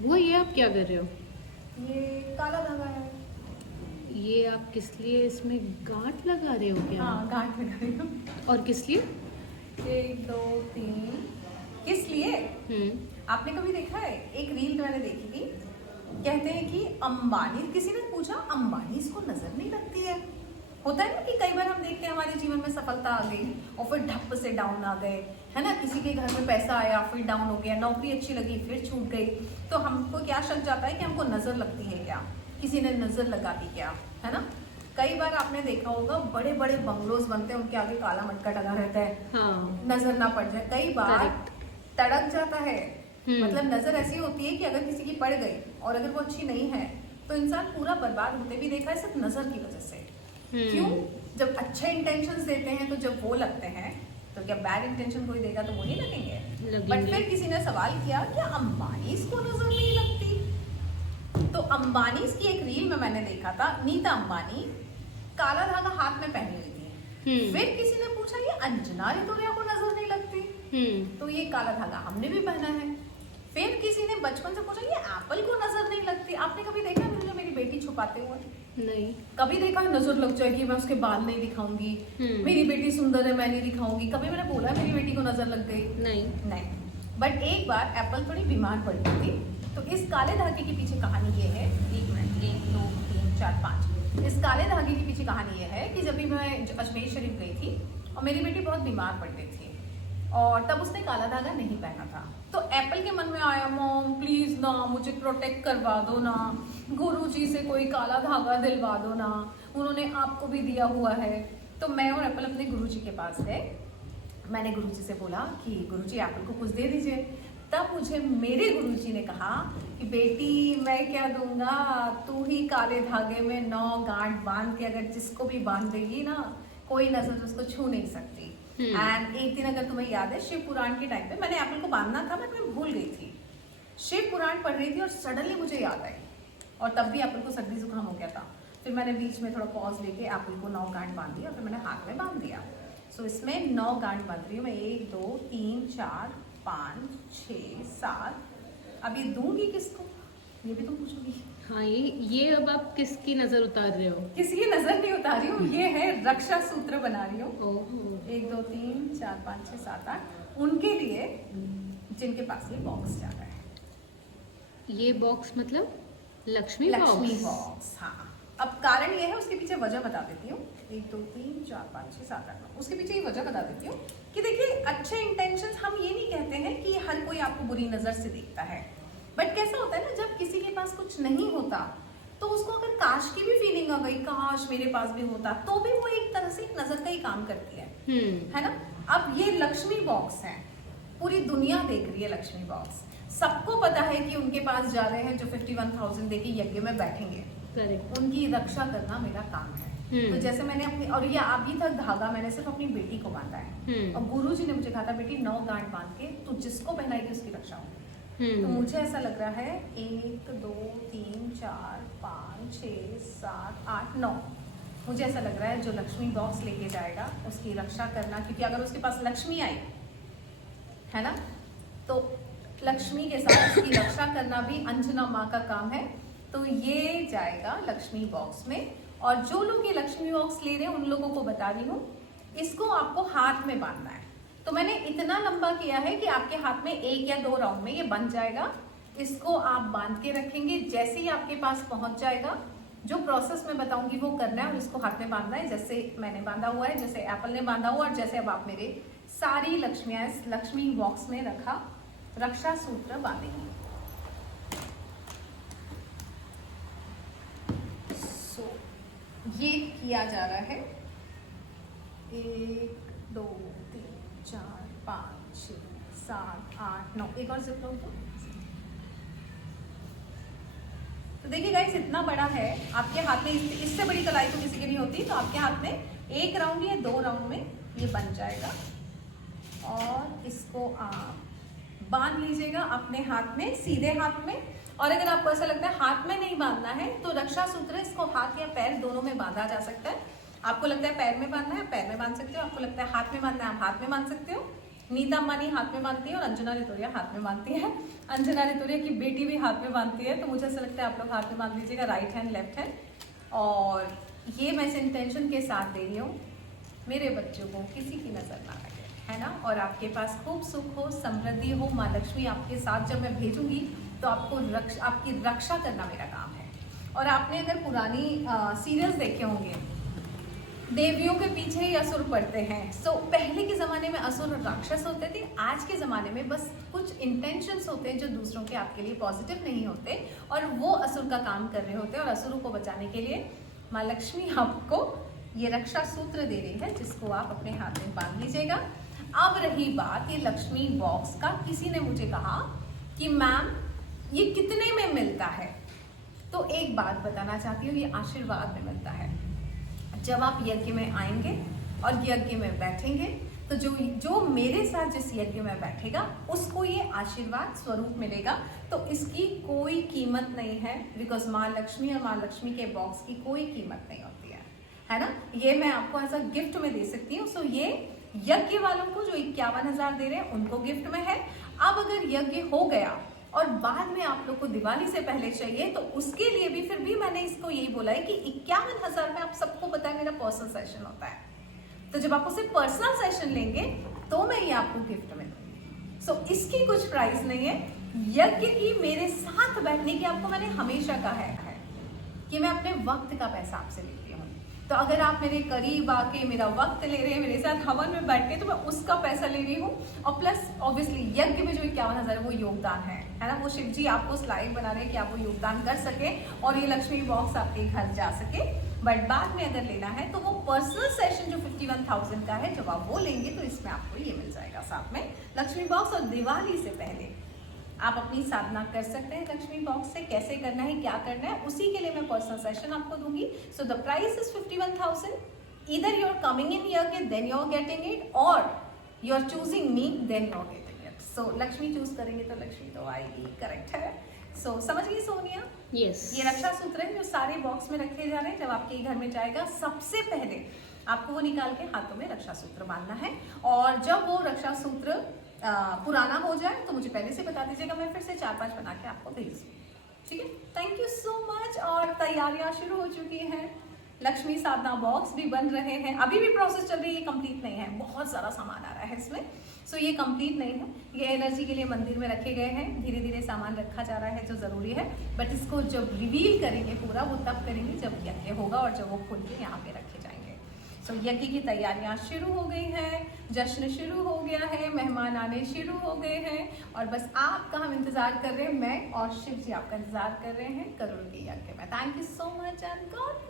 वो ये आप क्या कर रहे हो? ये काला धागा है। ये आप किस लिए इसमें गांठ लगा रहे हो क्या? हाँ, गांठ लगा रही हूँ। और किस लिए? 1 2 3। किस लिए? हम्म। आपने कभी देखा है, एक रील मैंने देखी थी, कहते हैं कि अंबानी, किसी ने पूछा अंबानी इसको नजर नहीं लगती है। होता है ना कि कई बार हम देखते हैं हमारे जीवन में सफलता आ गई और फिर ढप से डाउन आ गए, है ना। किसी के घर में पैसा आया फिर डाउन हो गया, नौकरी अच्छी लगी फिर छूट गई, तो हमको क्या शक जाता है कि हमको नजर लगती है क्या, किसी ने नजर लगा दी क्या, है ना। कई बार आपने देखा होगा बड़े बड़े बंगलोज बनते हैं, उनके आगे काला मटका लगा रहता है, हाँ। नजर ना पड़ जाए। कई बार Correct. तड़क जाता है, हम्म। मतलब नजर ऐसी होती है कि अगर किसी की पड़ गई और अगर वो अच्छी नहीं है तो इंसान पूरा बर्बाद होते भी देखा है सिर्फ नजर की वजह से। क्यों? जब अच्छे इंटेंशंस देते हैं तो जब वो लगते हैं, तो क्या बैड इंटेंशन कोई देगा तो वो नहीं लगेंगे। बट फिर किसी ने सवाल किया क्या अंबानी को नजर नहीं लगती? तो अंबानी की एक रील में मैंने देखा था, नीता अंबानी काला धागा हाथ में पहनी हुई थी। फिर किसी ने पूछा ये अंजना रितोरिया को नजर नहीं लगती? तो ये काला धागा हमने भी पहना है। फिर किसी ने बचपन से पूछा ये एप्पल को नजर नहीं लगती? आपने कभी देखा है मुझे मेरी बेटी छुपाते हुए? नहीं। कभी देखा नजर लग जाएगी, मैं उसके बाल नहीं दिखाऊंगी, मेरी बेटी सुंदर है मैं नहीं दिखाऊंगी, कभी मैंने बोला मेरी बेटी को नजर लग गई? नहीं। बट एक बार एप्पल थोड़ी बीमार पड़ गई थी, तो इस काले धागे के पीछे कहानी ये है, 1 मिनट, 1 2 3 4 5, इस काले धागे के पीछे कहानी ये है कि जब भी मैं अजमेर शरीफ गई थी और मेरी बेटी बहुत बीमार पड़ गई थी और तब उसने काला धागा नहीं पहना था, तो एप्पल के मन में आया मॉम प्लीज ना मुझे प्रोटेक्ट करवा दो ना, गुरुजी से कोई काला धागा दिलवा दो ना, उन्होंने आपको भी दिया हुआ है। तो मैं और एप्पल अपने गुरुजी के पास गए, मैंने गुरुजी से बोला कि गुरुजी एप्पल को कुछ दे दीजिए। तब मुझे मेरे गुरुजी ने कहा कि बेटी मैं क्या दूंगा, तू ही काले धागे में 9 गांठ बांध के अगर जिसको भी बांध देगी ना, कोई नजर उसको छू नहीं सकती। एंड एक दिन अगर तुम्हें याद है शिव पुराण के टाइम पे मैंने एप्पल को बांधना था, मैं भूल गई थी, शिव पुराण पढ़ रही थी और सडनली मुझे याद आई और तब भी एप्पल को सर्दी जुकाम हो गया था। फिर मैंने बीच में थोड़ा पॉज लेके एप्पल को 9 गांठ बांध दिया और फिर मैंने हाथ में बांध दिया। सो इसमें 9 गांठ बांध रही हूँ मैं, 1 2 3 4 5 6 7। अब ये दूंगी किसको, ये भी तुम पूछोगी। हाँ, ये अब आप किसकी नजर उतार रहे हो? किसी की नजर नहीं उतार रही हूँ, ये है रक्षा सूत्र बना रही हूँ। ओह। 1 2 3 4 5 6 7 8 उनके लिए जिनके पास ये बॉक्स जा रहा है। ये बॉक्स मतलब लक्ष्मी बॉक्स। हाँ, अब कारण ये है, उसके पीछे वजह बता देती हूँ। 1 2 3 4 5 6 7 8 9 उसके पीछे ये वजह बता देती हूँ कि देखिए अच्छे इंटेंशन, हम ये नहीं कहते हैं कि हर कोई आपको बुरी नजर से देखता है, बट कैसा होता है ना जब किसी के पास कुछ नहीं होता तो उसको अगर काश की भी फीलिंग आ गई, काश मेरे पास भी होता, तो भी वो एक तरह से एक नजर का ही काम करती है ना। अब ये लक्ष्मी बॉक्स है, पूरी दुनिया देख रही है लक्ष्मी बॉक्स, सबको पता है कि उनके पास जा रहे हैं जो 51,000 देके यज्ञ में बैठेंगे। करेक्ट। उनकी रक्षा करना मेरा काम है। तो जैसे मैंने अपनी, और ये अभी तक धागा मैंने सिर्फ अपनी बेटी को बांधा है और गुरुजी ने मुझे कहा था बेटी 9 गांठ बांध के तू जिसको पहनाएगी उसकी रक्षा होगी। तो मुझे ऐसा लग रहा है 1 2 3 4 5 6 7 8 9, मुझे ऐसा लग रहा है जो लक्ष्मी बॉक्स लेके जाएगा उसकी रक्षा करना, क्योंकि अगर उसके पास लक्ष्मी आई है ना तो लक्ष्मी के साथ उसकी रक्षा करना भी अंजना माँ का काम है। तो ये जाएगा लक्ष्मी बॉक्स में, और जो लोग ये लक्ष्मी बॉक्स ले रहे हैं उन लोगों को बता रही हूँ इसको आपको हाथ में बांधना है। तो मैंने इतना लंबा किया है कि आपके हाथ में 1 या 2 राउंड में ये बन जाएगा। इसको आप बांध के रखेंगे, जैसे ही आपके पास पहुंच जाएगा जो प्रोसेस मैं बताऊंगी वो करना है और इसको हाथ में बांधना है, जैसे मैंने बांधा हुआ है, जैसे एप्पल ने बांधा हुआ, और जैसे अब आप मेरे सारी लक्ष्मियां इस लक्ष्मी बॉक्स में रखा रक्षा सूत्र बांधेंगी। ये किया जा रहा है 1 2 3 4 5 6 7 8 9, एक और जिप लो तो देखिए गाइस इतना बड़ा है आपके हाथ में, इससे बड़ी कलाई तो किसी की नहीं होती, तो आपके हाथ में 1 राउंड या 2 राउंड में ये बन जाएगा और इसको आप बांध लीजिएगा अपने हाथ में, सीधे हाथ में। और अगर आपको ऐसा लगता है हाथ में नहीं बांधना है तो रक्षा सूत्र इसको हाथ या पैर दोनों में बांधा जा सकता है। आपको लगता है पैर में बांधना है, पैर में बांध सकते हो, आपको लगता है हाथ में बांधना है, आप हाथ में बांध सकते हो। नीता अंबानी हाथ में बांधती है और अंजना रितोरिया हाथ में बांधती है। अंजना रितोरिया की बेटी भी हाथ में बांधती है, तो मुझे ऐसा लगता है आप लोग हाथ में बांध लीजिएगा, राइट हैंड लेफ्ट हैंड। और ये मैं इस इंटेंशन के साथ दे रही हूँ, मेरे बच्चों को किसी की नजर ना लगे, है ना, और आपके पास खूब सुख हो, समृद्धि हो, माँ लक्ष्मी आपके साथ जब मैं भेजूंगी तो आपको आपकी रक्षा करना मेरा काम है। और आपने अगर पुरानी सीरियल्स देखे होंगे, देवियों के पीछे ही असुर पड़ते हैं। सो पहले के ज़माने में असुर और राक्षस होते थे, आज के ज़माने में बस कुछ इंटेंशंस होते हैं जो दूसरों के आपके लिए पॉजिटिव नहीं होते, और वो असुर का काम कर रहे होते हैं। और असुरों को बचाने के लिए माँ लक्ष्मी आपको ये रक्षा सूत्र दे रही है, जिसको आप अपने हाथ में बांध लीजिएगा। अब रही बात ये लक्ष्मी बॉक्स का, किसी ने मुझे कहा कि मैम ये कितने में मिलता है, तो एक बात बताना चाहती हूँ, ये आशीर्वाद में मिलता है। जब आप यज्ञ में आएंगे और यज्ञ में बैठेंगे, तो जो मेरे साथ जिस यज्ञ में बैठेगा उसको ये आशीर्वाद स्वरूप मिलेगा। तो इसकी कोई कीमत नहीं है, बिकॉज माँ लक्ष्मी और माँ लक्ष्मी के बॉक्स की कोई कीमत नहीं होती है ना। ये मैं आपको एज अ गिफ्ट में दे सकती हूँ। सो ये यज्ञ वालों को जो 51,000 दे रहे हैं उनको गिफ्ट में है। अब अगर यज्ञ हो गया और बाद में आप लोग को दिवाली से पहले चाहिए, तो उसके लिए भी फिर भी मैंने इसको यही बोला है कि 51,000 में, आप सबको पता है मेरा पर्सनल सेशन होता है, तो जब आप उसे पर्सनल सेशन लेंगे तो मैं ये आपको गिफ्ट में दूंगी। सो इसकी कुछ प्राइस नहीं है। यज्ञ की मेरे साथ बैठने की आपको मैंने हमेशा कहा है कि मैं अपने वक्त का पैसा आपसे लेती हूँ। तो अगर आप मेरे करीब आके मेरा वक्त ले रहे हैं, मेरे साथ हवन में बैठ के, तो मैं उसका पैसा ले रही हूँ। और प्लस ऑब्वियसली यज्ञ में जो 51,000 वो योगदान है ना, वो शिव जी आपको उस लायक बना रहे हैं कि आप वो योगदान कर सके और ये लक्ष्मी बॉक्स आपके घर जा सके। बट बाद में अगर लेना है तो वो पर्सनल सेशन जो 51,000 का है, जब आप वो लेंगे तो इसमें आपको ये मिल जाएगा साथ में लक्ष्मी बॉक्स। और दिवाली से पहले आप अपनी साधना कर सकते हैं लक्ष्मी बॉक्स से। कैसे करना है, क्या करना है, उसी के लिए मैं पर्सनल सेशन आपको दूंगी। So the price is 51,000। Either you are coming in yagya then you are getting it, और you are choosing me then you are getting it. So Lakshmi choose करेंगे तो लक्ष्मी तो आएगी, करेक्ट है। सो समझ गई सोनिया? यस। ये रक्षा सूत्र है जो सारे बॉक्स में रखे जा रहे हैं। जब आपके घर में जाएगा सबसे पहले आपको वो निकाल के हाथों में रक्षा सूत्र बांधना है, और जब वो रक्षा सूत्र पुराना हो जाए तो मुझे पहले से बता दीजिएगा, मैं फिर से 4-5 बना के आपको भेज दूँ, ठीक है। Thank you so much. और तैयारियां शुरू हो चुकी हैं, लक्ष्मी साधना बॉक्स भी बन रहे हैं, अभी भी प्रोसेस चल रही है, ये कंप्लीट नहीं है, बहुत सारा सामान आ रहा है इसमें। सो ये कंप्लीट नहीं है, ये एनर्जी के लिए मंदिर में रखे गए हैं, धीरे धीरे सामान रखा जा रहा है जो ज़रूरी है। बट इसको जब रिवील करेंगे पूरा, वो तब करेंगे जब यज्ञ होगा और जब वो खुल के यहाँ पे रखे जाएंगे। सो यज्ञ की तैयारियां शुरू हो गई हैं, जश्न शुरू हो गया है, मेहमान आने शुरू हो गए हैं, और बस आपका हम इंतजार कर रहे हैं, मैं और शिव जी आपका इंतजार कर रहे हैं करोड़ के यज्ञ में। Thank you so much and God